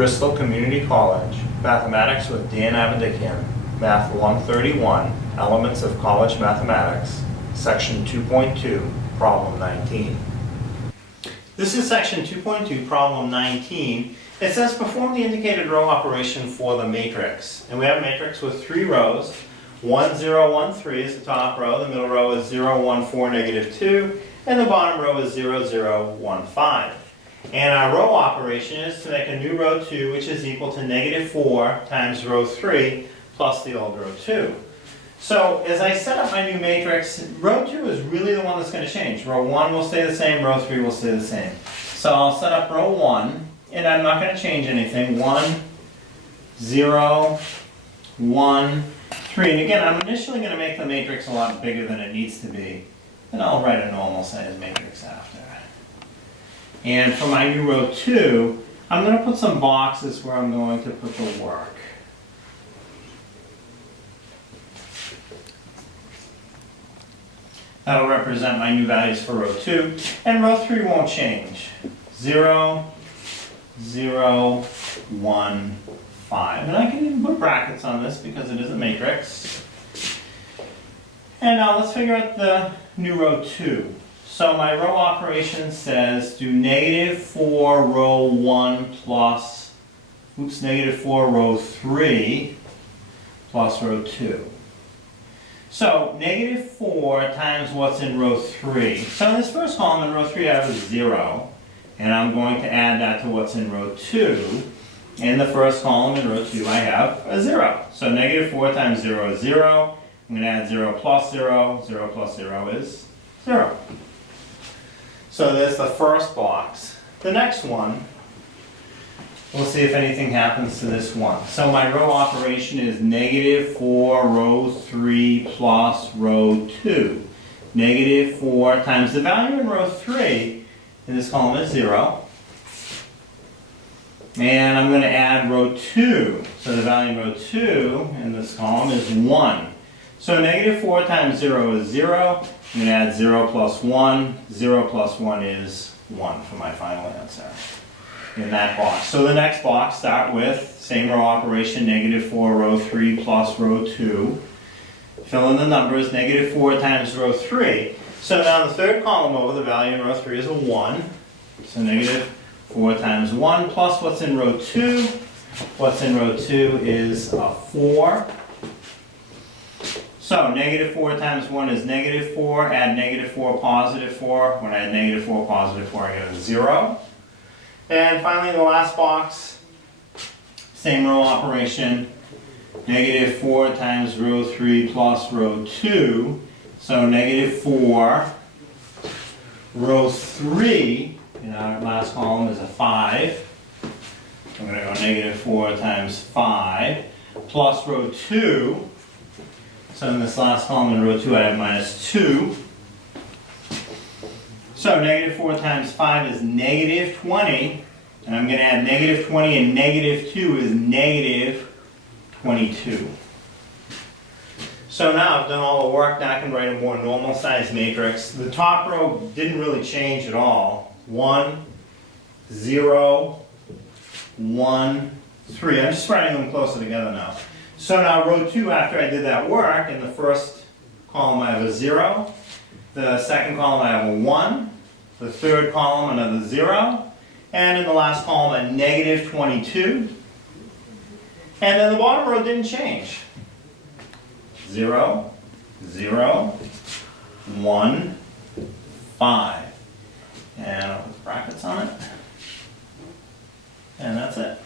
Bristol Community College, Mathematics with Dan Avedikian, Math 131, Elements of College Mathematics, Section 2.2, Problem 19. This is Section 2.2, Problem 19. It says perform the indicated row operation for the matrix. And we have a matrix with 3 rows. 1, 0, 1, 3 is the top row, the middle row is 0, 1, 4, negative 2, and the bottom row is 0, 0, 1, 5. And our row operation is to make a new row 2, which is equal to negative 4 times row 3 plus the old row 2. So as I set up my new matrix, row 2 is really the one that's going to change. Row 1 will stay the same, row 3 will stay the same. So I'll set up row 1, and I'm not going to change anything. 1, 0, 1, 3. And again, I'm initially going to make the matrix a lot bigger than it needs to be. And I'll write a normal size matrix after. And for my new row 2, I'm going to put some boxes where I'm going to put the work. That'll represent my new values for row 2. And row 3 won't change. 0, 0, 1, 5. And I can even put brackets on this because it is a matrix. And now let's figure out the new row 2. So my row operation says do negative 4 row 1 plus, negative 4 row 3 plus row 2. So negative 4 times what's in row 3. So in this first column in row 3 I have a 0. And I'm going to add that to what's in row 2. In the first column in row 2 I have a 0. So negative 4 times 0 is 0. I'm going to add 0 plus 0. 0 plus 0 is 0. So there's the first box. The next one, we'll see if anything happens to this one. So my row operation is negative 4 row 3 plus row 2. Negative 4 times the value in row 3 in this column is 0. And I'm going to add row 2. So the value in row 2 in this column is 1. So negative 4 times 0 is 0. I'm going to add 0 plus 1. 0 plus 1 is 1 for my final answer in that box. So the next box, start with same row operation, negative 4 row 3 plus row 2. Fill in the numbers, negative 4 times row 3. So now in the third column over, the value in row 3 is a 1. So negative 4 times 1 plus what's in row 2. What's in row 2 is a 4. So negative 4 times 1 is negative 4. Add negative 4, positive 4. When I add negative 4, positive 4, I get a 0. And finally, in the last box, same row operation. Negative 4 times row 3 plus row 2. So negative 4, row 3, in our last column is a 5. I'm going to go negative 4 times 5 plus row 2. So in this last column in row 2 I have minus 2. So negative 4 times 5 is negative 20. And I'm going to add negative 20 and negative 2 is negative 22. So now I've done all the work. Now I can write a more normal sized matrix. The top row didn't really change at all. 1, 0, 1, 3. I'm just writing them closer together now. So now row 2, after I did that work, in the first column I have a 0. The second column I have a 1. The third column another 0. And in the last column a negative 22. And then the bottom row didn't change. 0, 0, 1, 5. And I'll put brackets on it. And that's it.